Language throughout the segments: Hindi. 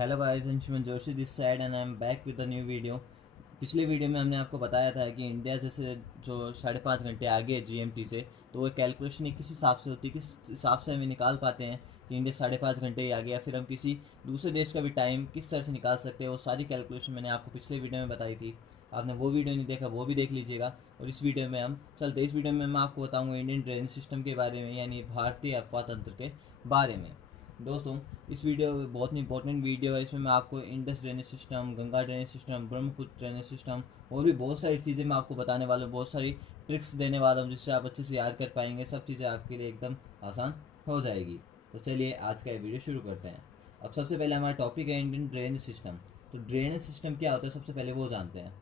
Hello guys, Anshuman Joshi this side and I am back with a new video. पिछले वीडियो में हमने आपको बताया था कि इंडिया जैसे जो 5.5 घंटे आगे है जीएमटी से, तो वो कैलकुलेशन किस हिसाब से होती है, किस हिसाब से हमें निकाल पाते हैं कि इंडिया 5.5 घंटे ही आगे, या फिर हम किसी दूसरे देश का भी टाइम किस तरह से निकाल सकते हैं। वो सारी कैलकुलेशन मैंने आपको पिछले वीडियो में बताई थी। आपने वो वीडियो नहीं देखा, वो भी देख लीजिएगा। और इस वीडियो में हम चलते, इस वीडियो में मैं आपको बताऊँगा इंडियन ड्रेनेज सिस्टम के बारे में, यानी भारतीय अफवाह तंत्र के बारे में। दोस्तों, इस वीडियो बहुत ही इंपॉर्टेंट वीडियो है। इसमें मैं आपको Indus drainage system, Ganga drainage system, Brahmaputra drainage system और भी बहुत सारी चीज़ें मैं आपको बताने वाला हूँ, बहुत सारी ट्रिक्स देने वाला हूँ जिससे आप अच्छे से याद कर पाएंगे। सब चीज़ें आपके लिए एकदम आसान हो जाएगी। तो चलिए आज का ये वीडियो शुरू करते हैं। अब सबसे पहले हमारा टॉपिक है इंडियन ड्रेनेज सिस्टम। तो ड्रेनेज सिस्टम क्या होता है, सबसे पहले वो जानते हैं।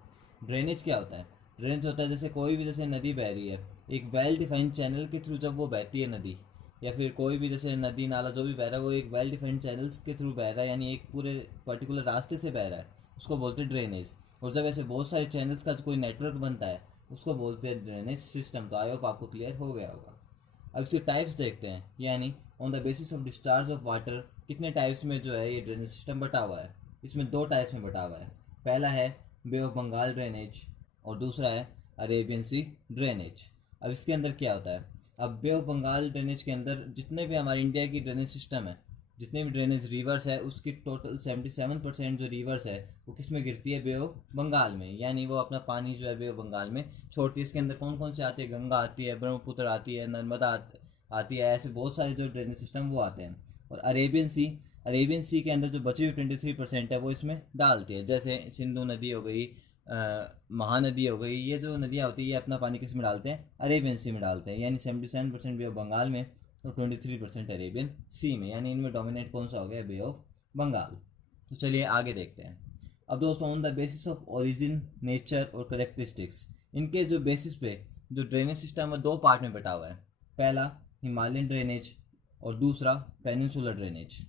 ड्रेनेज क्या होता है? ड्रेनेज होता है जैसे कोई भी, जैसे नदी बह रही है, एक वेल डिफाइंड चैनल के थ्रू जब वो बहती है नदी, या फिर कोई भी जैसे नदी नाला जो भी बह रहा है वो एक वेल डिफाइंड चैनल्स के थ्रू बह रहा है, यानी एक पूरे पर्टिकुलर रास्ते से बह रहा है, उसको बोलते हैं ड्रेनेज। और जब ऐसे बहुत सारे चैनल्स का कोई नेटवर्क बनता है उसको बोलते हैं ड्रेनेज सिस्टम। तो आई होप आपको क्लियर हो गया होगा। अब इसके टाइप्स देखते हैं, यानी on the basis of discharge of water कितने टाइप्स में जो है ये ड्रेनेज सिस्टम बटा हुआ है। इसमें दो टाइप्स में बटा हुआ है। पहला है बे ऑफ बंगाल ड्रेनेज और दूसरा है अरेबियन सी ड्रेनेज। अब इसके अंदर क्या होता है? अब बे ऑफ बंगाल ड्रेनेज के अंदर जितने भी हमारे इंडिया की ड्रेनेज सिस्टम है, जितने भी ड्रेनेज रिवर्स है, उसकी टोटल 77% जो रिवर्स है वो किस में गिरती है? बे ऑफ बंगाल में। यानी वो अपना पानी जो है बे ऑफ बंगाल में छोड़ती है। इसके अंदर कौन कौन से आते हैं? गंगा आती है, ब्रह्मपुत्र आती है, नर्मदा आती है, ऐसे बहुत सारे जो ड्रेनेज सिस्टम वो आते हैं। और अरेबियन सी के अंदर जो बची हुई 23% है वो इसमें डालती है। जैसे सिंधु नदी हो गई, महानदी हो गई, ये जो नदियाँ होती है ये अपना पानी किस में डालते हैं? अरेबियन सी में डालते हैं। यानी 77% बे ऑफ बंगाल में और 23% अरेबियन सी में। यानी इनमें डोमिनेट कौन सा हो गया? बे ऑफ बंगाल। तो चलिए आगे देखते हैं। अब दोस्तों, on the basis of origin, nature और करेक्टरिस्टिक्स, इनके जो बेसिस पे जो ड्रेनेज सिस्टम है दो पार्ट में बटा हुआ है। पहला हिमालयन ड्रेनेज और दूसरा पेनिनसुलर ड्रेनेज।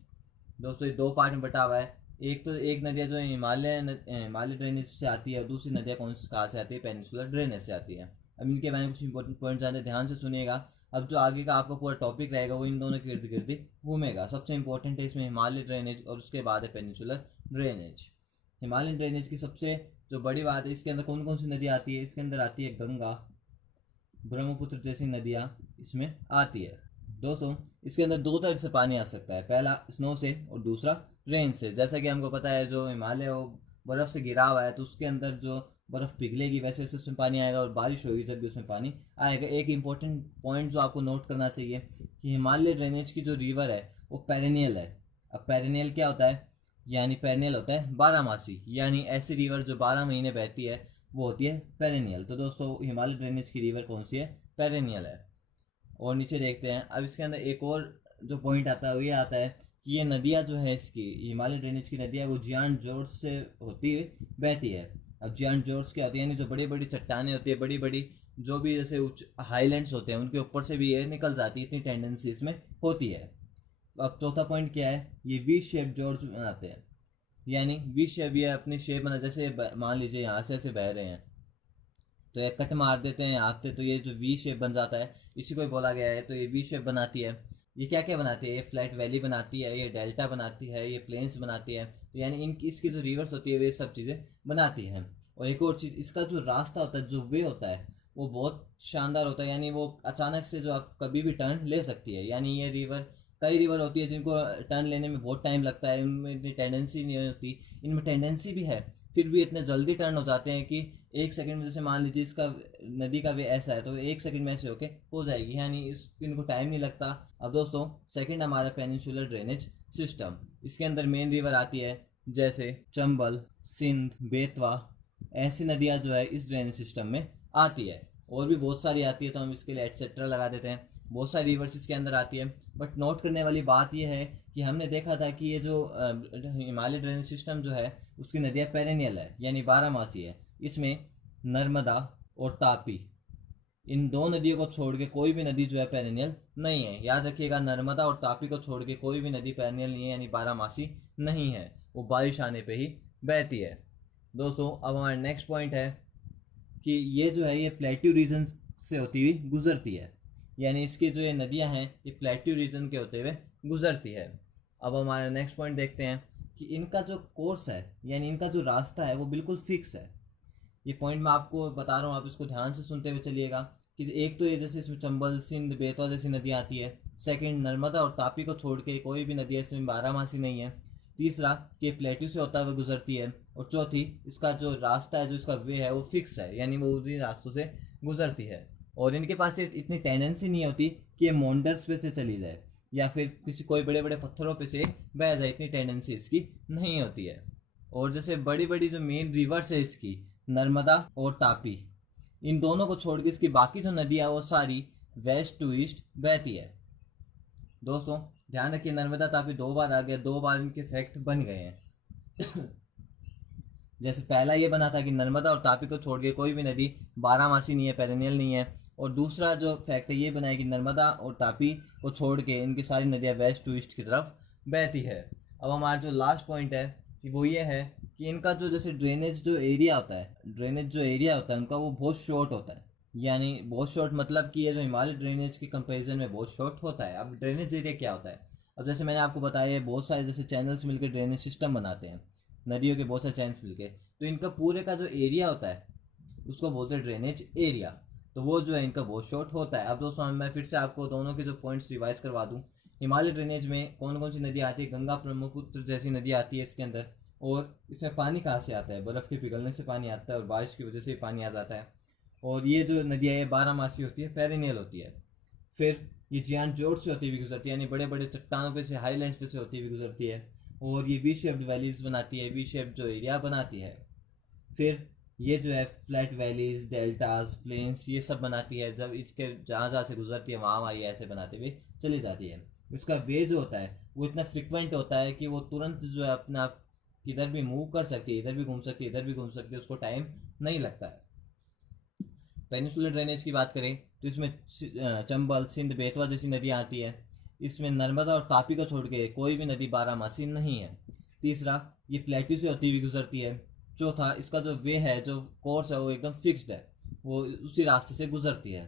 दोस्तों ये दो पार्ट में बटा हुआ है। एक तो एक नदियाँ जो हिमालय ड्रेनेज से आती है और दूसरी नदियाँ कौन सी कहाँ से आती है? पेनिनसुलर ड्रेनेज से आती है। अब इनके बारे में कुछ इंपॉर्टेंट पॉइंट जानते हैं, ध्यान से सुनिएगा। अब जो आगे का आपका पूरा टॉपिक रहेगा वो इन दोनों के इर्द गिर्द घूमेगा। सबसे इंपॉर्टेंट है इसमें हिमालय ड्रेनेज और उसके बाद है पेनिनसुलर ड्रेनेज। हिमालयन ड्रेनेज की सबसे जो बड़ी बात है, इसके अंदर कौन कौन सी नदी आती है? इसके अंदर आती है गंगा, ब्रह्मपुत्र जैसी नदियाँ इसमें आती है। दोस्तों इसके अंदर दो तरह से पानी आ सकता है, पहला स्नो से और दूसरा रेन से। जैसा कि हमको पता है जो हिमालय वो बर्फ़ से घिरा हुआ है, तो उसके अंदर जो बर्फ़ पिघलेगी वैसे वैसे उसमें पानी आएगा, और बारिश होगी जब भी उसमें पानी आएगा। एक इंपॉर्टेंट पॉइंट जो आपको नोट करना चाहिए कि हिमालय ड्रेनेज की जो रिवर है वो पेरेनियल है। अब पेरेनियल क्या होता है? यानी पेरेनियल होता है बारहमासी, यानी ऐसी रिवर जो 12 महीने बहती है वो होती है पेरेनियल। तो दोस्तों हिमालय ड्रेनेज की रिवर कौन सी है? पेरेनियल है। और नीचे देखते हैं। अब इसके अंदर एक और जो पॉइंट आता है वो ये आता है कि ये नदियाँ जो है, इसकी हिमालय ड्रेनेज की नदियाँ वो जियान जोर्स से होती हुई बहती है। अब जियान जोर्स क्या होती है? यानी जो बड़ी बड़ी चट्टानें होती है, बड़ी बड़ी जो भी जैसे उच्च हाईलैंड्स होते हैं, उनके ऊपर से भी ये निकल जाती है, इतनी टेंडेंसी इसमें होती है। अब चौथा पॉइंट क्या है? ये वी शेप जोर्स बनाते हैं। यानी वी शेप, ये अपनी शेप बना, जैसे मान लीजिए यहाँ से ऐसे बह रहे हैं तो एक कट मार देते हैं यहाँ पे, तो ये जो वी शेप बन जाता है, इसी को ही बोला गया है। तो ये वी शेप बनाती है। ये क्या क्या बनाती है? ये फ्लैट वैली बनाती है, ये डेल्टा बनाती है, ये प्लेन्स बनाती है। तो यानी इन इसकी जो रिवर्स होती है वे सब चीज़ें बनाती हैं। और एक और चीज़, इसका जो रास्ता होता है, जो वे होता है, वो बहुत शानदार होता है। यानी वो अचानक से जो आप कभी भी टर्न ले सकती है। यानी ये रिवर, कई रिवर होती है जिनको टर्न लेने में बहुत टाइम लगता है, इनमें इतनी टेंडेंसी नहीं होती, इनमें टेंडेंसी भी है, फिर भी इतने जल्दी टर्न हो जाते हैं कि 1 सेकंड में, जैसे मान लीजिए इसका नदी का वे ऐसा है तो 1 सेकंड में ऐसे होके हो जाएगी, यानी इस इनको टाइम नहीं लगता। अब दोस्तों सेकंड हमारा पेनिनसुलर ड्रेनेज सिस्टम। इसके अंदर मेन रिवर आती है जैसे चंबल, सिंध, बेतवा, ऐसी नदियाँ जो है इस ड्रेनेज सिस्टम में आती है। और भी बहुत सारी आती है तो हम इसके लिए एटसेट्रा लगा देते हैं। बहुत सारी रिवर्स इसके अंदर आती है। बट नोट करने वाली बात यह है कि हमने देखा था कि ये जो हिमालय ड्रेनेज सिस्टम जो है उसकी नदियाँ पेरेनियल है, यानी 12 मासी है। इसमें नर्मदा और तापी, इन दो नदियों को छोड़ के कोई भी नदी जो है पेरेनियल नहीं है। याद रखिएगा, नर्मदा और तापी को छोड़ के कोई भी नदी पेरेनियल नहीं है, यानी 12 मासी नहीं है, वो बारिश आने पे ही बहती है। दोस्तों अब हमारा नेक्स्ट पॉइंट है कि ये जो है ये प्लेट्यू रीजन से होती हुई गुजरती है। यानी इसकी जो ये नदियाँ हैं ये प्लेट्यू रीजन के होते हुए गुजरती है। अब हमारा नेक्स्ट पॉइंट देखते हैं कि इनका जो कोर्स है यानी इनका जो रास्ता है वो बिल्कुल फिक्स है। ये पॉइंट मैं आपको बता रहा हूँ, आप इसको ध्यान से सुनते हुए चलिएगा कि एक तो ये जैसे इसमें चंबल, सिंध, बेतवा जैसी नदी आती है। सेकंड, नर्मदा और तापी को छोड़ के कोई भी नदी है इसमें बारहमासी नहीं है। तीसरा, कि ये प्लेट्यू से होता हुआ गुजरती है। और चौथी, इसका जो रास्ता है, जो इसका वे है वो फिक्स है, यानी वो उन्हीं रास्तों से गुजरती है। और इनके पास इतनी टेंडेंसी नहीं होती कि ये मोन्डर्स पे से चली जाए या फिर किसी कोई बड़े बड़े पत्थरों पे से बह जाए, इतनी टेंडेंसी इसकी नहीं होती है। और जैसे बड़ी बड़ी जो मेन रिवर्स है इसकी, नर्मदा और तापी, इन दोनों को छोड़ के इसकी बाकी जो नदियाँ वो सारी वेस्ट टू ईस्ट बहती है। दोस्तों ध्यान रखिए, नर्मदा तापी 2 बार आ गया, 2 बार इनके फैक्ट बन गए हैं। जैसे पहला ये बना था कि नर्मदा और तापी को छोड़ के कोई भी नदी बारहमासी नहीं है, पेरेनियल नहीं है। और दूसरा जो फैक्ट है ये बना है कि नर्मदा और तापी को छोड़ के इनकी सारी नदियाँ वेस्ट टू ईस्ट की तरफ बहती है। अब हमारा जो लास्ट पॉइंट है कि वो ये है कि इनका जो जैसे ड्रेनेज जो एरिया होता है, उनका वो बहुत शॉर्ट होता है। यानी बहुत शॉर्ट मतलब कि ये जो हिमालय ड्रेनेज के कंपैरिजन में बहुत शॉर्ट होता है। अब ड्रेनेज एरिया क्या होता है, अब जैसे मैंने आपको बताया है, बहुत सारे जैसे चैनल्स मिलकर ड्रेनेज सिस्टम बनाते हैं, नदियों के बहुत सारे चैनल्स मिलके, तो इनका पूरे का जो एरिया होता है उसको बोलते हैं ड्रेनेज एरिया। तो वो जो है इनका बहुत शॉर्ट होता है। अब दोस्तों मैं फिर से आपको दोनों के जो पॉइंट्स रिवाइज करवा दूँ। हिमालय ड्रेनेज में कौन कौन सी नदी आती है, गंगा, ब्रह्मपुत्र जैसी नदी आती है इसके अंदर। और इसमें पानी कहाँ से आता है, बर्फ़ के पिघलने से पानी आता है और बारिश की वजह से पानी आ जाता है। और ये जो नदियाँ ये बारहमासी होती है, पेरिनियल होती है। फिर ये जियान जोड़ से होती हुई गुजरती है, यानी बड़े बड़े चट्टानों पे से, हाईलैंड्स पे से होती हुई गुजरती है। और ये वी शेप्ड वैलीज बनाती है, वी शेप्ड जो एरिया बनाती है। फिर ये जो है फ्लैट वैलीज, डेल्टास, प्लेन्स, ये सब बनाती है। जब इसके जहाँ जहाँ से गुजरती है वहाँ वहाँ ये ऐसे बनाते हुए चली जाती है। उसका वे जो होता है वो इतना फ्रिक्वेंट होता है कि वो तुरंत जो है अपना किधर भी मूव कर सकती है, इधर भी घूम सकती है, इधर भी घूम सकती है, उसको टाइम नहीं लगता है। पेनिसुलर ड्रेनेज की बात करें तो इसमें चंबल, सिंध, बेतवा जैसी नदियाँ आती है। इसमें नर्मदा और तापी को छोड़ के कोई भी नदी बारहमासी नहीं है। तीसरा, ये प्लेट्यू से होती हुई गुजरती है। चौथा, इसका जो वे है, जो कोर्स है, वो एकदम फिक्स्ड है, वो उसी रास्ते से गुजरती है।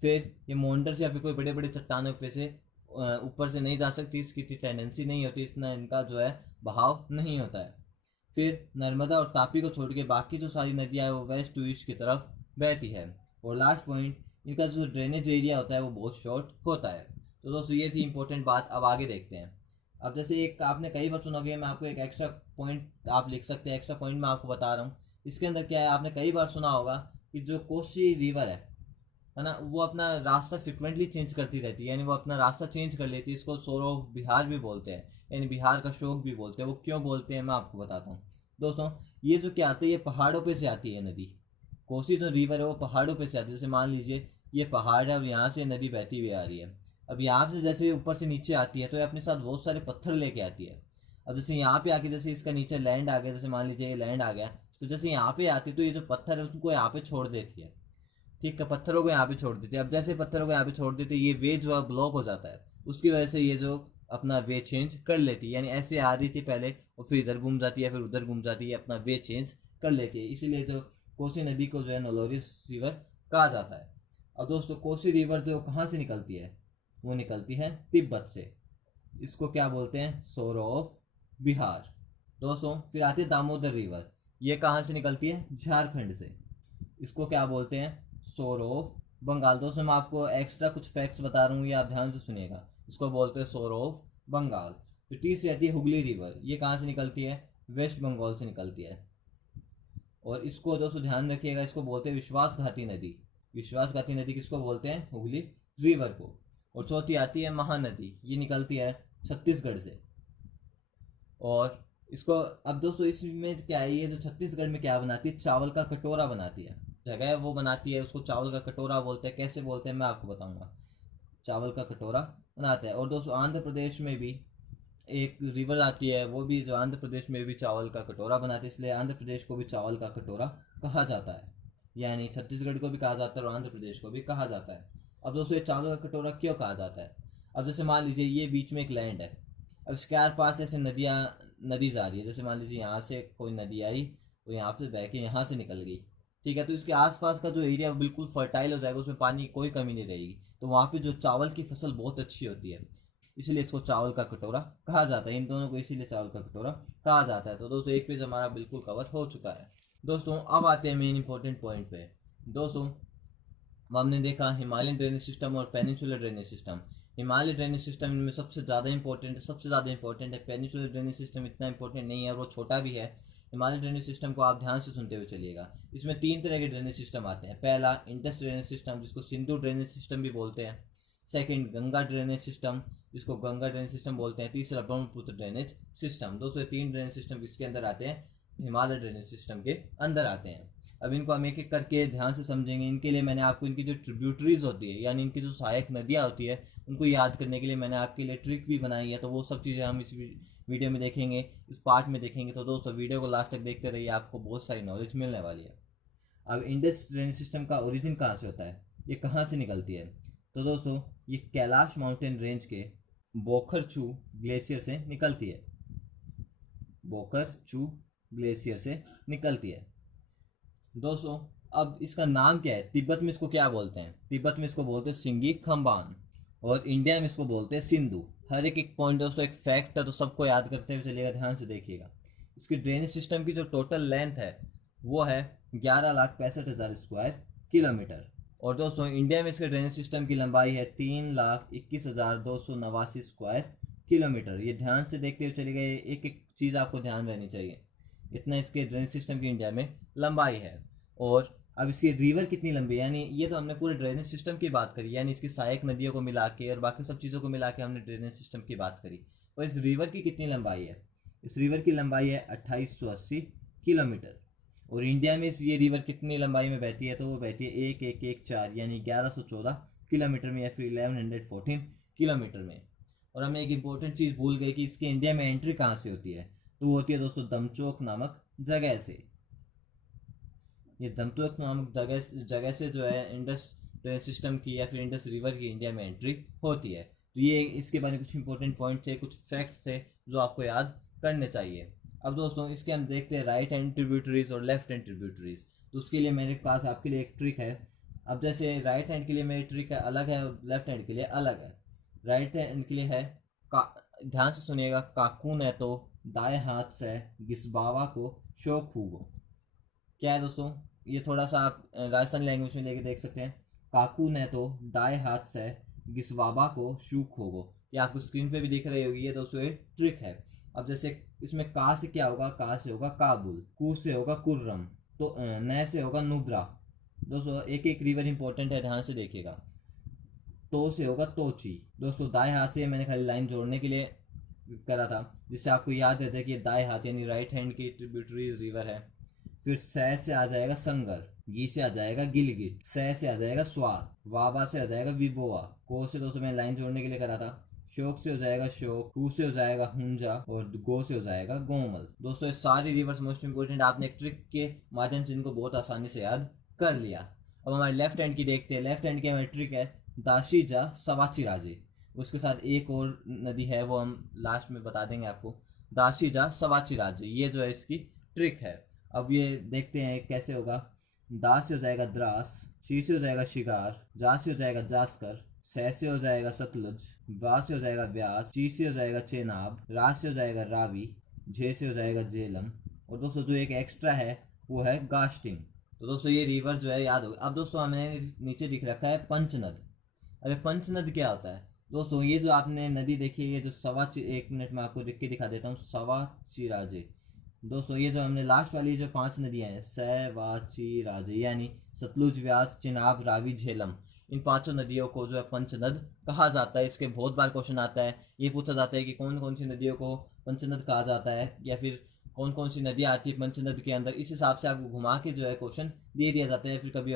फिर ये मोन्डर्स या फिर कोई बड़े बड़े चट्टानों पे से ऊपर से नहीं जा सकती, इसकी इतनी टेंडेंसी नहीं होती, इतना इनका जो है बहाव नहीं होता है। फिर नर्मदा और तापी को छोड़ के बाकी जो सारी नदियाँ हैं वो वेस्ट टू ईस्ट की तरफ बहती है। और लास्ट पॉइंट, इनका जो ड्रेनेज एरिया होता है वो बहुत शॉर्ट होता है। तो दोस्तों ये थी इंपॉर्टेंट बात। अब आगे देखते हैं। अब जैसे एक आपने कई बार सुना होगा, मैं आपको एक एक्स्ट्रा पॉइंट आप लिख सकते हैं, एक्स्ट्रा पॉइंट मैं आपको बता रहा हूँ। इसके अंदर क्या है, आपने कई बार सुना होगा कि जो कोसी रिवर है ना, वो अपना रास्ता फ्रिक्वेंटली चेंज करती रहती है, यानी वो अपना रास्ता चेंज कर लेती है। इसको सोर ऑफ बिहार भी बोलते हैं, यानी बिहार का शोक भी बोलते हैं। वो क्यों बोलते हैं मैं आपको बताता हूँ। दोस्तों ये जो क्या आती है, ये पहाड़ों पे से आती है नदी। कोसी जो रिवर है वो पहाड़ों पे से आती है। जैसे मान लीजिए ये पहाड़ है और यहाँ से नदी बहती हुई आ रही है। अब यहाँ से जैसे ऊपर से नीचे आती है तो ये अपने साथ बहुत सारे पत्थर लेके आती है। अब जैसे यहाँ पे आके, जैसे इसका नीचे लैंड आ गया, जैसे मान लीजिए ये लैंड आ गया, तो जैसे यहाँ पे आती है तो ये जो पत्थर है उसको यहाँ पे छोड़ देती है। ठीक है, पत्थरों को यहाँ पे छोड़ देती है। अब जैसे पत्थरों को यहाँ पे छोड़ देती है, ये वे जो है ब्लॉक हो जाता है। उसकी वजह से ये जो अपना वे चेंज कर लेती है, यानी ऐसे आ रही थी पहले और फिर इधर घूम जाती है, फिर उधर घूम जाती है, अपना वे चेंज कर लेती है। इसीलिए जो कोसी नदी को जो है नलोरिस रिवर कहा जाता है। अब दोस्तों कोसी रिवर जो कहाँ से निकलती है, वो निकलती है तिब्बत से। इसको क्या बोलते हैं, सोर ऑफ बिहार। दोस्तों फिर आती है दामोदर रिवर, ये कहाँ से निकलती है, झारखंड से। इसको क्या बोलते हैं, सोर ऑफ बंगाल। दोस्तों मैं आपको एक्स्ट्रा कुछ फैक्ट्स बता रहा हूँ, ये आप ध्यान से सुनिएगा। इसको बोलते हैं सोर ऑफ बंगाल। फिर तीसरी आती है हुगली रिवर, ये कहाँ से निकलती है, वेस्ट बंगाल से निकलती है। और इसको दोस्तों ध्यान रखिएगा, इसको बोलते हैं विश्वासघाती नदी। विश्वासघाती नदी किसको बोलते हैं, हुगली रिवर को। और चौथी आती है महानदी, ये निकलती है छत्तीसगढ़ से। और इसको, अब दोस्तों इसमें क्या है, ये जो छत्तीसगढ़ में क्या बनाती है, चावल का कटोरा बनाती है। जगह वो बनाती है, उसको चावल का कटोरा बोलते हैं। कैसे बोलते हैं मैं आपको बताऊंगा। चावल का कटोरा बनाते हैं। और दोस्तों आंध्र प्रदेश में भी एक रिवर आती है, वो भी जो आंध्र प्रदेश में भी चावल का कटोरा बनाती है, इसलिए आंध्र प्रदेश को भी चावल का कटोरा कहा जाता है। यानी छत्तीसगढ़ को भी कहा जाता है और आंध्र प्रदेश को भी कहा जाता है। अब दोस्तों ये चावल का कटोरा क्यों कहा जाता है, अब जैसे मान लीजिए ये बीच में एक लैंड है, अब इसके आर पास ऐसे नदी जा रही है। जैसे मान लीजिए यहाँ से कोई नदी आई, वो यहाँ से बह के यहाँ से निकल गई, ठीक है, तो इसके आसपास का जो एरिया बिल्कुल फर्टाइल हो जाएगा, उसमें पानी की कोई कमी नहीं रहेगी। तो वहाँ पे जो चावल की फसल बहुत अच्छी होती है। इसलिए इसको चावल का कटोरा कहा जाता है। इन दोनों को इसीलिए चावल का कटोरा कहा जाता है। तो दोस्तों एक पेज हमारा बिल्कुल कवर हो चुका है। दोस्तों अब आते हैं मेन इंपॉर्टेंट पॉइंट पे। दोस्तों हमने देखा हिमालयन ड्रेनेज सिस्टम और peninsular drainage system. Himalaya drainage system इनमें सबसे ज़्यादा इंपॉर्टेंट है। पेनिनसुलर ड्रेनेज सिस्टम इतना इंपॉर्टेंट नहीं है, वो छोटा भी है। हिमालय ड्रेनेज सिस्टम को आप ध्यान से सुनते हुए चलिएगा। इसमें 3 तरह के ड्रेनेज सिस्टम आते हैं। पहला इंडस ड्रेनेज सिस्टम, जिसको सिंधु ड्रेनेज सिस्टम भी बोलते हैं। सेकंड गंगा ड्रेनेज सिस्टम, जिसको गंगा ड्रेनेज सिस्टम बोलते हैं। तीसरा ब्रह्मपुत्र ड्रेनेज सिस्टम। दोस्तों 3 ड्रेनेज सिस्टम किसके अंदर आते हैं? हिमालय ड्रेनेज सिस्टम के अंदर आते हैं। अब इनको हम एक एक करके ध्यान से समझेंगे। इनके लिए मैंने आपको इनकी जो ट्रिब्यूटरीज होती है, यानी इनकी जो सहायक नदियाँ होती है, उनको याद करने के लिए मैंने आपके लिए ट्रिक भी बनाई है। तो वो सब चीज़ें हम इस वीडियो में देखेंगे, इस पार्ट में देखेंगे। तो दोस्तों वीडियो को लास्ट तक देखते रहिए, आपको बहुत सारी नॉलेज मिलने वाली है। अब इंडस ड्रेनेज सिस्टम का ओरिजिन कहाँ से होता है, ये कहाँ से निकलती है? तो दोस्तों ये कैलाश माउंटेन रेंज के बोखरचू ग्लेशियर से निकलती है। बोखरचू ग्लेशियर से निकलती है। दोस्तों अब इसका नाम क्या है? तिब्बत में इसको क्या बोलते हैं? तिब्बत में इसको बोलते हैं सिंगी खम्बान, और इंडिया में इसको बोलते हैं सिंधु। हर एक पॉइंट दोस्तों एक फैक्ट है, तो सबको याद करते हुए चलिएगा, ध्यान से देखिएगा। इसकी ड्रेनेज सिस्टम की जो टोटल लेंथ है वो है 11,65,000 स्क्वायर किलोमीटर। और दोस्तों इंडिया में इसके ड्रेनेज सिस्टम की लंबाई है 3,21,289 स्क्वायर किलोमीटर। ये ध्यान से देखते हुए चलिएगा, एक एक चीज़ आपको ध्यान रहनी चाहिए। इतना इसके ड्रेनेज सिस्टम की इंडिया में लंबाई है। और अब इसकी रिवर कितनी लंबी है, यानी ये तो हमने पूरे ड्रेनेज सिस्टम की बात करी, यानी इसकी सहायक नदियों को मिला के और बाकी सब चीज़ों को मिला के हमने ड्रेनेज सिस्टम की बात करी। और इस रिवर की कितनी लंबाई है? इस रिवर की लंबाई है 2880 किलोमीटर। और इंडिया में ये रिवर कितनी लंबाई में बहती है? तो वो बहती है 1114 यानी 1114 किलोमीटर में, या फिर 1114 किलोमीटर में। और हमने एक इम्पोर्टेंट चीज़ भूल गए कि इसकी इंडिया में एंट्री कहाँ से होती है। तो वो होती है दोस्तों दमचोक नामक जगह से। ये दमचोक नामक जगह से जो है इंडस ड्रेनेज सिस्टम की या फिर इंडस रिवर की इंडिया में एंट्री होती है। तो ये इसके बारे में कुछ इंपॉर्टेंट पॉइंट थे, कुछ फैक्ट्स थे जो आपको याद करने चाहिए। अब दोस्तों इसके हम देखते हैं राइट हैंड ट्रिब्यूटरीज और लेफ्ट हैंड ट्रिब्यूटरीज। तो उसके लिए मेरे पास आपके लिए एक ट्रिक है। अब जैसे राइट हैंड के लिए मेरी ट्रिक है अलग है और लेफ्ट हैंड के लिए अलग है। राइट हैंड के लिए है ध्यान से सुनिएगा, काकून है तो दाएं हाथ से गिसबावा को शोक हुगो। क्या है दोस्तों? ये थोड़ा सा आप राजस्थानी लैंग्वेज में लेके देख सकते हैं। काकून है तो दाएं हाथ से गिसबाबा को शूक होगो। ये आपको स्क्रीन पे भी दिख रही होगी। ये दोस्तों ये ट्रिक है। अब जैसे इसमें का से क्या होगा? का से होगा काबुल, कू से होगा कुर्रम, तो न से होगा नुब्रा। दोस्तों एक एक रिवर इंपॉर्टेंट है, ध्यान से देखिएगा। तो से होगा तोची। दोस्तों दाएं हाथ से मैंने खाली लाइन जोड़ने के लिए करा था, जिससे आपको याद रह जाए कि ये दाएं हाथ यानी राइट हैंड की ट्रिब्यूटरी रिवर है। फिर सै से आ जाएगा संगर, गी से आ जाएगा गिलगिट, सै से आ जाएगा स्वाद, वाबा से आ जाएगा विबोआ, को से दोस्तों मैंने लाइन जोड़ने के लिए करा था। शोक से हो जाएगा शोक, टू से हो जाएगा हुंजा, और गो से हो जाएगा गोमल। दोस्तों ये सारी रिवर्स मोस्ट इंपोर्टेंट, आपने एक ट्रिक के माध्यम से इनको बहुत आसानी से याद कर लिया। अब हमारे लेफ्ट हैंड की देखते हैं। लेफ्ट हैंड की हमारी ट्रिक है दाशीजा सवाची राजे। उसके साथ एक और नदी है, वो हम लास्ट में बता देंगे आपको। दाशीजा सवाची राजे, ये जो है इसकी ट्रिक है। अब ये देखते हैं कैसे होगा। दा से हो जाएगा द्रास, शी से हो जाएगा शिगार, जा से हो जाएगा जास्कर, सै से हो जाएगा सतलुज, वा से हो जाएगा व्यास, ची से हो जाएगा चेनाब, रा से हो जाएगा रावी, झे से हो जाएगा झेलम। और दोस्तों जो एक एक्स्ट्रा है वो है गास्टिंग। तो दोस्तों ये रिवर जो है याद होगा। अब दोस्तों हमने नीचे दिख रखा है पंचनद। अरे पंचनद क्या होता है? दोस्तों ये जो आपने नदी देखी है, ये जो एक मिनट में आपको लिख के दिखा देता हूँ, सवा चिराजे। दोस्तों ये जो हमने लास्ट वाली जो 5 नदियाँ हैं, सै वा ची राजे, यानी सतलुज, व्यास, चिनाब, रावी, झेलम, इन 5 नदियों को जो है पंचनद कहा जाता है। इसके बहुत बार क्वेश्चन आता है, ये पूछा जाता है कि कौन कौन सी नदियों को पंचनद कहा जाता है, या फिर कौन कौन सी नदियाँ आती है पंचनद के अंदर। इस हिसाब से आपको घुमा के जो है क्वेश्चन दे दिया जाता है। फिर कभी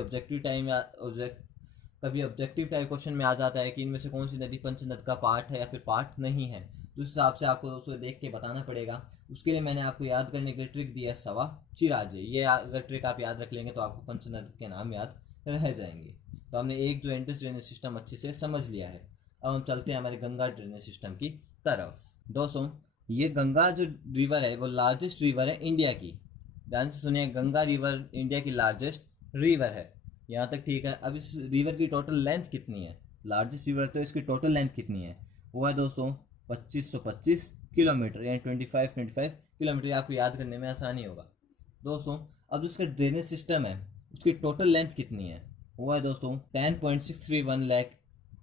ऑब्जेक्टिव टाइप क्वेश्चन में आ जाता है कि इनमें से कौन सी नदी पंचनद का पार्ट है या फिर पार्ट नहीं है। तो उस हिसाब से आपको दोस्तों देख के बताना पड़ेगा। उसके लिए मैंने आपको याद करने के लिए ट्रिक दिया है सवा चिराजे। ये अगर ट्रिक आप याद रख लेंगे तो आपको पंचनद के नाम याद रह जाएंगे। तो हमने एक जो इंडस ड्रेनेज सिस्टम अच्छे से समझ लिया है। अब हम चलते हैं हमारे गंगा ड्रेनेज सिस्टम की तरफ। दोस्तों ये गंगा जो रिवर है वो लार्जेस्ट रिवर है इंडिया की। ध्यान से सुनिए, गंगा रिवर इंडिया की लार्जेस्ट रिवर है। यहाँ तक ठीक है। अब इस रिवर की टोटल लेंथ कितनी है? लार्जेस्ट रिवर तो इसकी टोटल लेंथ कितनी है? वो है दोस्तों 2525 किलोमीटर, यानी 25 किलोमीटर। आपको याद करने में आसानी होगा दोस्तों। अब जो इसका ड्रेनेज सिस्टम है उसकी टोटल लेंथ कितनी है, वो है दोस्तों 10.631 लाख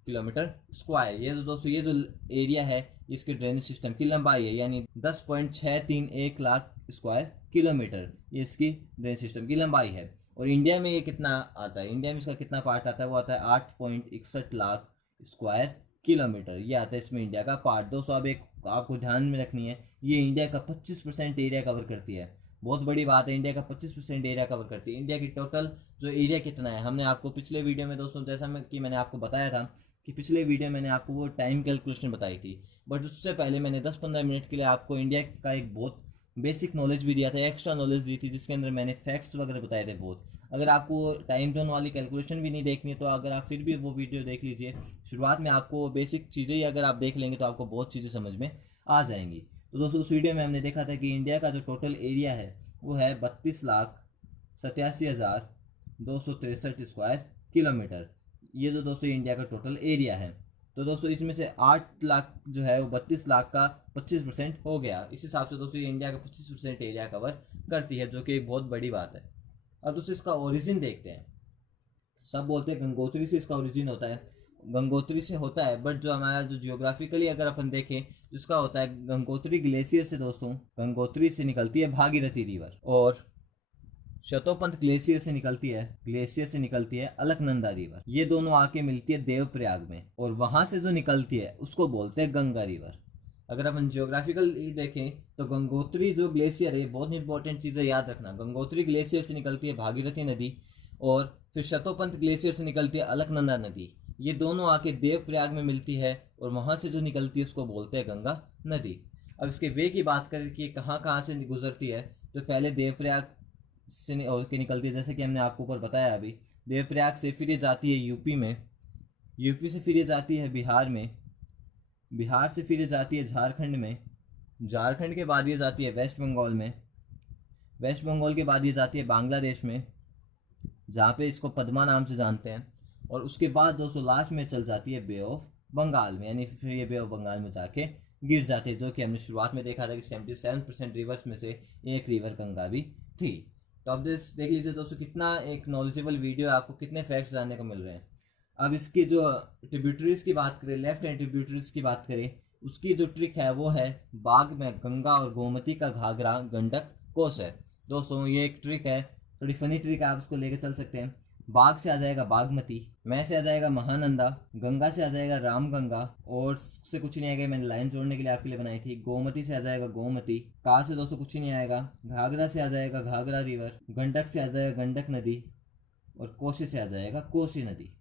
किलोमीटर स्क्वायर। ये जो दोस्तों ये जो एरिया है इसके ड्रेनेज सिस्टम की लंबाई है, यानी 10.631 लाख स्क्वायर किलोमीटर ये इसकी ड्रेनेज सिस्टम की लंबाई है। और इंडिया में ये कितना आता है, इंडिया में इसका कितना पार्ट आता है, वो आता है 8.61 लाख स्क्वायर किलोमीटर। ये आता है इसमें इंडिया का पार्ट दोस्तों। अब एक आपको ध्यान में रखनी है, ये इंडिया का 25% एरिया कवर करती है। बहुत बड़ी बात है, इंडिया का 25% एरिया कवर करती है। इंडिया की टोटल जो एरिया कितना है, हमने आपको पिछले वीडियो में दोस्तों जैसा कि मैंने आपको बताया था कि पिछले वीडियो मैंने आपको वो टाइम कैलकुलेशन बताई थी, बट उससे पहले मैंने 10-15 मिनट के लिए आपको इंडिया का एक बहुत बेसिक नॉलेज भी दिया था, एक्स्ट्रा नॉलेज दी थी, जिसके अंदर मैंने फैक्ट्स वगैरह बताए थे बहुत। अगर आपको टाइम जोन वाली कैलकुलेशन भी नहीं देखनी है तो अगर आप फिर भी वो वीडियो देख लीजिए। शुरुआत में आपको बेसिक चीज़ें ही अगर आप देख लेंगे तो आपको बहुत चीज़ें समझ में आ जाएंगी। तो दोस्तों उस वीडियो में हमने देखा था कि इंडिया का जो टोटल एरिया है वो है 32,87,263 स्क्वायर किलोमीटर। ये जो दोस्तों इंडिया का टोटल एरिया है, तो दोस्तों इसमें से 8 लाख जो है वो 32 लाख का 25% हो गया। इस हिसाब से दोस्तों इंडिया का 25% एरिया कवर करती है, जो कि एक बहुत बड़ी बात है। अब दोस्तों इसका ओरिजिन देखते हैं। सब बोलते हैं गंगोत्री से इसका ओरिजिन होता है, गंगोत्री से होता है, बट जो हमारा जो जियोग्राफिकली अगर अपन देखें तो इसका होता है गंगोत्री ग्लेशियर से दोस्तों। गंगोत्री से निकलती है भागीरथी रिवर, और शतोपंत ग्लेशियर से निकलती है अलकनंदा रिवर। ये दोनों आके मिलती है देवप्रयाग में, और वहां से जो निकलती है उसको बोलते हैं गंगा रिवर। अगर अपन जियोग्राफिकल देखें तो गंगोत्री जो ग्लेशियर है, बहुत इंपॉर्टेंट चीज़ है याद रखना। गंगोत्री ग्लेशियर से निकलती है भागीरथी नदी, और फिर शतोपंत ग्लेशियर से निकलती है अलकनंदा नदी। ये दोनों आके देवप्रयाग में मिलती है, और वहाँ से जो निकलती है उसको बोलते हैं गंगा नदी। अब इसके वे की बात करें कि कहाँ कहाँ से गुजरती है, तो पहले देवप्रयाग से निकलती है, जैसे कि हमने आपको ऊपर बताया अभी। देवप्रयाग से फिर ये जाती है यूपी में, यूपी से फिर ये जाती है बिहार में, बिहार से फिर ये जाती है झारखंड में, झारखंड के बाद ये जाती है वेस्ट बंगाल में, वेस्ट बंगाल के बाद ये जाती है बांग्लादेश में, जहाँ पे इसको पद्मा नाम से जानते हैं। और उसके बाद दोस्तों लास्ट में चल जाती है बे ऑफ बंगाल में, यानी फिर ये बे ऑफ बंगाल में जाके गिर जाती है, जो कि हमने शुरुआत में देखा था कि 77% रिवर्स में से एक रिवर गंगा भी थी। तो अब देख लीजिए दोस्तों कितना एक नॉलेजेबल वीडियो है, आपको कितने फैक्ट्स जानने को मिल रहे हैं। अब इसकी जो ट्रिब्यूटरीज की बात करें, लेफ्ट हैंड ट्रिब्यूटरीज की बात करें, उसकी जो ट्रिक है वो है बाग में गंगा और गोमती का घाघरा गंडक कोस है। दोस्तों ये एक ट्रिक है, थोड़ी फनी ट्रिक है, आप इसको लेकर चल सकते हैं। बाग से आ जाएगा बागमती, मैं से आ जाएगा महानंदा, गंगा से आ जाएगा रामगंगा, और से कुछ नहीं आएगा, मैंने लाइन जोड़ने के लिए आपके लिए बनाई थी। गोमती से आ जाएगा गोमती, का से दोस्तों कुछ नहीं आएगा, घाघरा से आ जाएगा घाघरा रिवर, गंडक से आ जाएगा गंडक नदी, और कोसी से आ जाएगा कोसी नदी।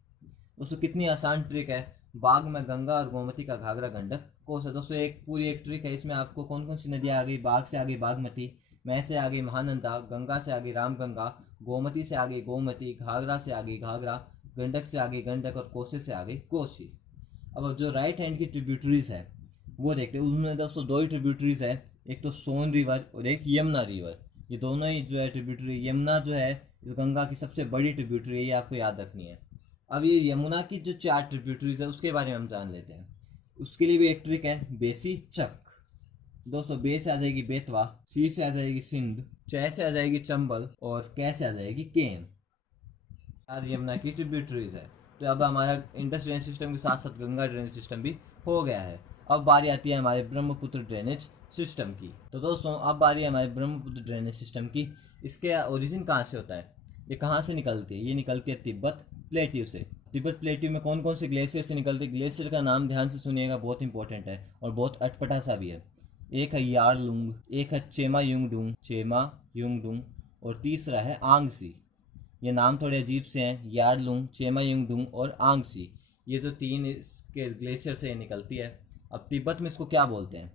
दोस्तों कितनी आसान ट्रिक है, बाग में गंगा और गोमती का घाघरा गंडक कोस है। दोस्तों एक पूरी एक ट्रिक है, इसमें आपको कौन कौन सी नदियाँ आ गई, बाग से आ गई बागमती, मैं से आ गई महानंदा, गंगा से आ गई रामगंगा, गोमती से आ गई गोमती, घाघरा से आ गई घाघरा, गंडक से आ गई गंडक, और कोसी से आ गई कोसी। अब जो राइट हैंड की ट्रिब्यूटरीज है वो देखते हैं। उसमें दोस्तों दो ही ट्रिब्यूटरीज है, एक तो सोन रिवर और एक यमुना रिवर। ये दोनों ही जो है ट्रिब्यूटरी, यमुना जो है इस गंगा की सबसे बड़ी ट्रिब्यूटरी है, ये आपको याद रखनी है। अब ये यमुना की जो 4 ट्रिब्यूटरीज है उसके बारे में हम जान लेते हैं। उसके लिए भी एक ट्रिक है, बेसी चक। दोस्तों बे से आ जाएगी बेतवा, सी से आ जाएगी सिंध, च से आ जाएगी चंबल, और कै से आ जाएगी केन। 4 यमुना की ट्रिब्यूटरीज है। तो अब हमारा इंडस ड्रेनेज सिस्टम के साथ साथ गंगा ड्रेनेज सिस्टम भी हो गया है। अब बारी आती है हमारे ब्रह्मपुत्र ड्रेनेज सिस्टम की। तो दोस्तों अब बारी है हमारे ब्रह्मपुत्र ड्रेनेज सिस्टम की। इसके ओरिजिन कहाँ से होता है, ये कहाँ से निकलती है, ये निकलती है तिब्बत प्लेट्यू से। तिब्बत प्लेट्यू में कौन कौन से ग्लेशियर से निकलती है, ग्लेशियर का नाम ध्यान से सुनिएगा, बहुत इंपॉर्टेंट है और बहुत अटपटा सा भी है। एक है यारलुंग, एक है चेमा युंगडुंग, और तीसरा है आंगसी। ये नाम थोड़े अजीब से हैं, यारलुंग, चेमा युंगडुंग और आंगसी। ये जो 3 इसके ग्लेशियर से निकलती है। अब तिब्बत में इसको क्या बोलते हैं,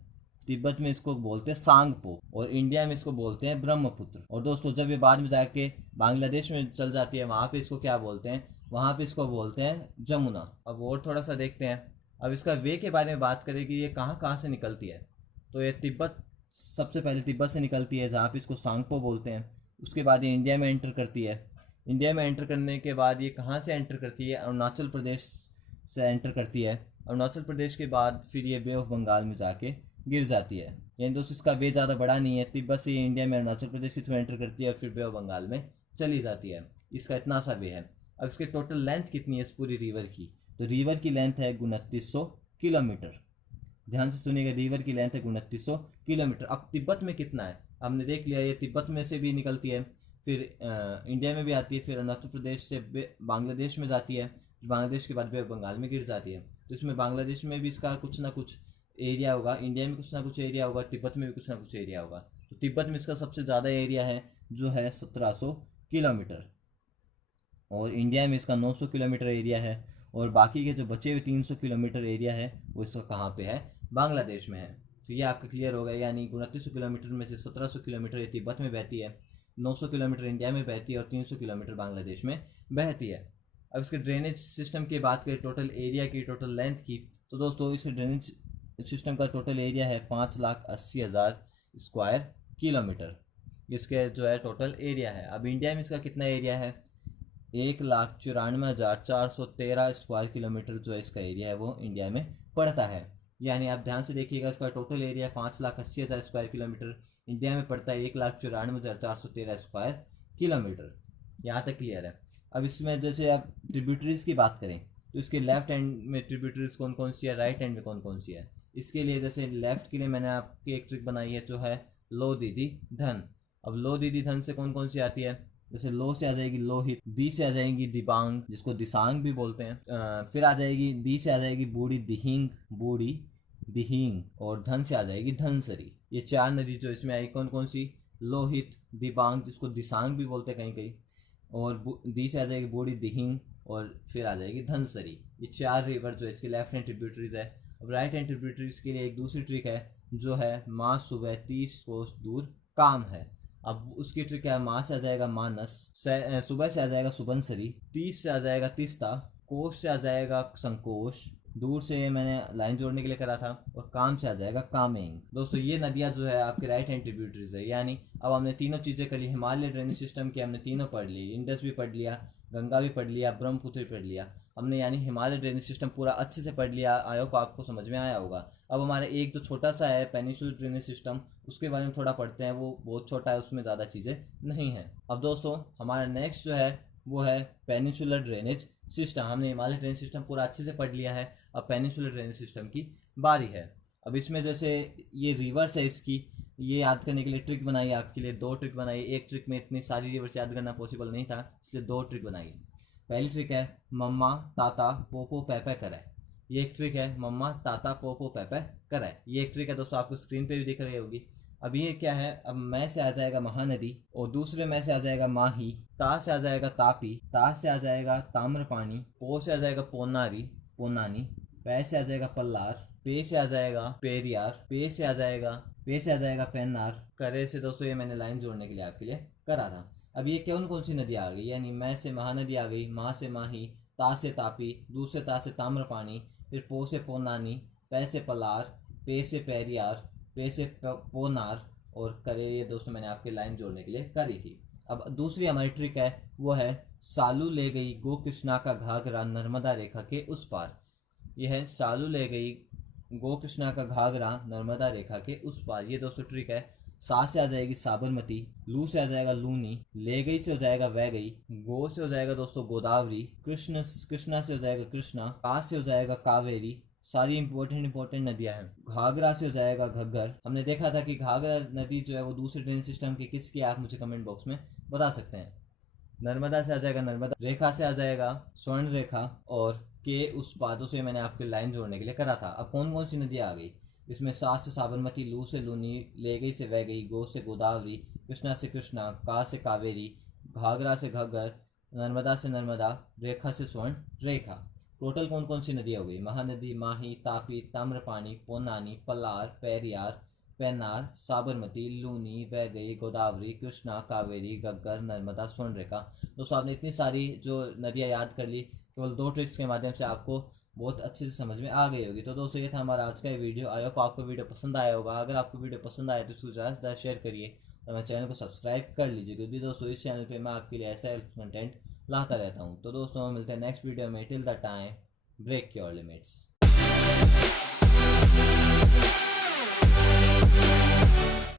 तिब्बत में इसको बोलते हैं सांगपो, और इंडिया में इसको बोलते हैं ब्रह्मपुत्र। और दोस्तों जब ये बाद में जाके बांग्लादेश में चल जाती है, वहाँ पे इसको क्या बोलते हैं, वहाँ पे इसको बोलते हैं जमुना। अब और थोड़ा सा देखते हैं। अब इसका वे के बारे में बात करें कि ये कहाँ कहाँ से निकलती है, तो ये तिब्बत, सबसे पहले तिब्बत से निकलती है, जहाँ पे इसको सांगपो बोलते हैं। उसके बाद ये इंडिया में एंटर करती है। इंडिया में एंटर करने के बाद ये कहाँ से एंटर करती है, अरुणाचल प्रदेश से एंटर करती है। अरुणाचल प्रदेश के बाद फिर ये बे ऑफ बंगाल में जाके गिर जाती है। यानी दोस्तों इसका वे ज़्यादा बड़ा नहीं है, तिब्बत से ये इंडिया में अरुणाचल प्रदेश के थ्रू एंटर करती है और फिर बे ऑफ बंगाल में चली जाती है। इसका इतना सा वे है। अब इसके टोटल लेंथ कितनी है इस पूरी रिवर की, तो रिवर की लेंथ है 2900 किलोमीटर। ध्यान से सुनिएगा, रिवर की लेंथ है 2900 किलोमीटर। अब तिब्बत में कितना है हमने देख लिया, ये तिब्बत में से भी निकलती है, फिर इंडिया में भी आती है, फिर अरुणाचल प्रदेश से बांग्लादेश में जाती है, बांग्लादेश के बाद बे ऑफ बंगाल में गिर जाती है। तो इसमें बांग्लादेश में भी इसका कुछ ना कुछ एरिया होगा, इंडिया में कुछ ना कुछ एरिया होगा, तिब्बत में भी कुछ ना कुछ एरिया होगा। तो तिब्बत में इसका सबसे ज़्यादा एरिया है जो है 1700 किलोमीटर, और इंडिया में इसका 900 किलोमीटर एरिया है, और बाकी के जो बचे हुए 300 किलोमीटर एरिया है वो इसका कहाँ पे है, बांग्लादेश में है। तो ये आपका क्लियर हो गया, यानी 2900 किलोमीटर में से 1700 किलोमीटर ये तिब्बत में बहती है, 900 किलोमीटर इंडिया में बहती है और 300 किलोमीटर बांग्लादेश में बहती है। अब इसके ड्रेनेज सिस्टम की बात करें, टोटल एरिया की, टोटल लेंथ की, तो दोस्तों इसके ड्रेनेज सिस्टम का टोटल एरिया है 5,80,000 स्क्वायर किलोमीटर, इसके जो है टोटल एरिया है। अब इंडिया में इसका कितना एरिया है, 1,94,413 स्क्वायर किलोमीटर जो है इसका एरिया है वो इंडिया में पड़ता है। यानी आप ध्यान से देखिएगा, इसका total area 5,80,000 square kilometre, India में पड़ता है 1,94,413 स्क्वायर किलोमीटर। यहाँ तक क्लियर है। अब इसमें जैसे आप ट्रिब्यूटरीज की बात करें तो इसके लेफ्ट हैंड में ट्रिब्यूटरीज कौन कौन सी है, राइट हैंड में कौन कौन सी है। इसके लिए जैसे लेफ्ट के लिए मैंने आपकी एक ट्रिक बनाई है जो है लो दीदी धन। अब लो दीदी धन से कौन कौन सी आती है, जैसे लो से आ जाएगी लोहित, दी से आ जाएगी दिबांग जिसको दिसांग भी बोलते हैं, फिर आ जाएगी दी से आ जाएगी बूढ़ी दिहिंग, बूढ़ी दिहिंग, और धन से आ जाएगी धनसरी। ये 4 नदी जो इसमें आई कौन कौन सी, लोहित, दिबांग जिसको दिसांग भी बोलते हैं कहीं कहीं, और दी से आ जाएगी बूढ़ी दिहिंग, और फिर आ जाएगी धनसरी। ये 4 रिवर जो इसके लेफ्ट हैंड ट्रिब्यूटरीज है। अब राइट हैंड ट्रिब्यूटरीज के लिए एक दूसरी ट्रिक है जो है माँ सुबह 30 कोस दूर काम है। अब उसकी ट्रिक है, माँ से आ जाएगा मानस, सुबह से आ जाएगा सुबनसरी, 30 से आ जाएगा तीस्ता, कोश से आ जाएगा संकोश, दूर से मैंने लाइन जोड़ने के लिए करा था, और काम से आ जाएगा कामेंग। दोस्तों ये नदियाँ जो है आपके राइट हैंड ट्रिब्यूटरीज है। यानी अब हमने तीनों चीज़ें कर ली, हिमालय ड्रेनेज सिस्टम की हमने तीनों पढ़ ली, इंडस भी पढ़ लिया, गंगा भी पढ़ लिया, ब्रह्मपुत्र भी पढ़ लिया हमने, यानी हिमालय ड्रेनेज सिस्टम पूरा अच्छे से पढ़ लिया। आई होप आपको समझ में आया होगा। अब हमारे एक जो छोटा सा है पेनिनसुलर ड्रेनेज सिस्टम, उसके बारे में थोड़ा पढ़ते हैं, वो बहुत छोटा है, उसमें ज़्यादा चीज़ें नहीं हैं। अब दोस्तों हमारा नेक्स्ट जो है वो है पेनिनसुलर ड्रेनेज सिस्टम। हमने हिमालय ड्रेनेज सिस्टम पूरा अच्छे से पढ़ लिया है, अब पेनिनसुलर ड्रेनेज सिस्टम की बारी है। अब इसमें जैसे ये रिवर्स है, इसकी ये याद करने के लिए ट्रिक बनाई, आपके लिए 2 ट्रिक बनाई। एक ट्रिक में इतनी सारी रिवर्स याद करना पॉसिबल नहीं था, इसलिए 2 ट्रिक बनाई। पहली ट्रिक है मम्मा ताता पोपो पैपे करे, ये एक ट्रिक है, मम्मा ताता पोपो पैपे करे, ये एक ट्रिक है दोस्तों, आपको स्क्रीन पे भी दिख रही होगी। अब ये क्या है, अब मैं से आ जाएगा महानदी, और दूसरे में से आ जाएगा माही, ता से आ जाएगा तापी, ता से आ जाएगा ताम्रपानी, पो से आ जाएगा पोनारी पोनानी, पै से आ जाएगा पल्लार, पे से आ जाएगा पेरियार, पे से आ जाएगा पेन्नार, करे से दोस्तों ये मैंने लाइन जोड़ने के लिए आपके लिए करा था। अब ये कौन कौन सी नदी आ गई, यानी मैं से महानदी आ गई, माँ से माही, ता से तापी, दूसरे ता से ताम्रपानी, फिर पो से पोनानी, पै से पलार, पे से पेरियार, पे से पोनार, और करे ये दोस्तों मैंने आपके लाइन जोड़ने के लिए करी थी। अब दूसरी हमारी ट्रिक है वो है सालू ले गई गो कृष्णा का घाघरा नर्मदा रेखा के उस पार। यह है सालू ले गई गो कृष्णा का घाघरा नर्मदा रेखा के उस पार। ये दोस्तों ट्रिक है, सा से आ जाएगी साबरमती, लू से आ जाएगा लूनी, ले गई से हो जाएगा वह गई, गो से हो जाएगा दोस्तों गोदावरी, कृष्णा से हो जाएगा कृष्णा, का से हो जाएगा कावेरी। सारी इंपॉर्टेंट नदियां हैं। घाघरा से हो जाएगा घग्गर। हमने देखा था कि घाघरा नदी जो है वो दूसरे ड्रेनेज सिस्टम की किसकी, आप मुझे कमेंट बॉक्स में बता सकते हैं। नर्मदा से आ जाएगा नर्मदा, रेखा से आ जाएगा स्वर्ण रेखा, और के उस बातों से मैंने आपके लाइन जोड़ने के लिए करा था। अब कौन कौन सी नदियाँ आ गई इसमें, सा से साबरमती, लू से लूनी, ले गई से वह गई, गो से गोदावरी, कृष्णा से कृष्णा, का से कावेरी, घाघरा से घग्गर, नर्मदा से नर्मदा, रेखा से स्वर्ण रेखा। टोटल कौन कौन सी नदियाँ हो गई, महानदी, माही, तापी, ताम्रपानी, पोनानी, पलार, पेरियार, पेन्नार, साबरमती, लूनी, वैगई, गोदावरी, कृष्णा, कावेरी, घग्गर, नर्मदा, स्वर्ण रेखा। दोस्तों आपने इतनी सारी जो नदियाँ याद कर ली केवल 2 ट्रिक्स के माध्यम से, आपको बहुत अच्छे से समझ में आ गई होगी। तो दोस्तों ये था हमारा आज का वीडियो। आई होप आपको वीडियो पसंद आया होगा। अगर आपको वीडियो पसंद आया तो इसको ज़्यादा से ज़्यादा शेयर करिए और मेरे चैनल को सब्सक्राइब कर लीजिए, क्योंकि दोस्तों इस चैनल पे मैं आपके लिए ऐसा हेल्प कंटेंट लाता रहता हूँ। तो दोस्तों मिलते हैं नेक्स्ट वीडियो में। Till the time break your limits.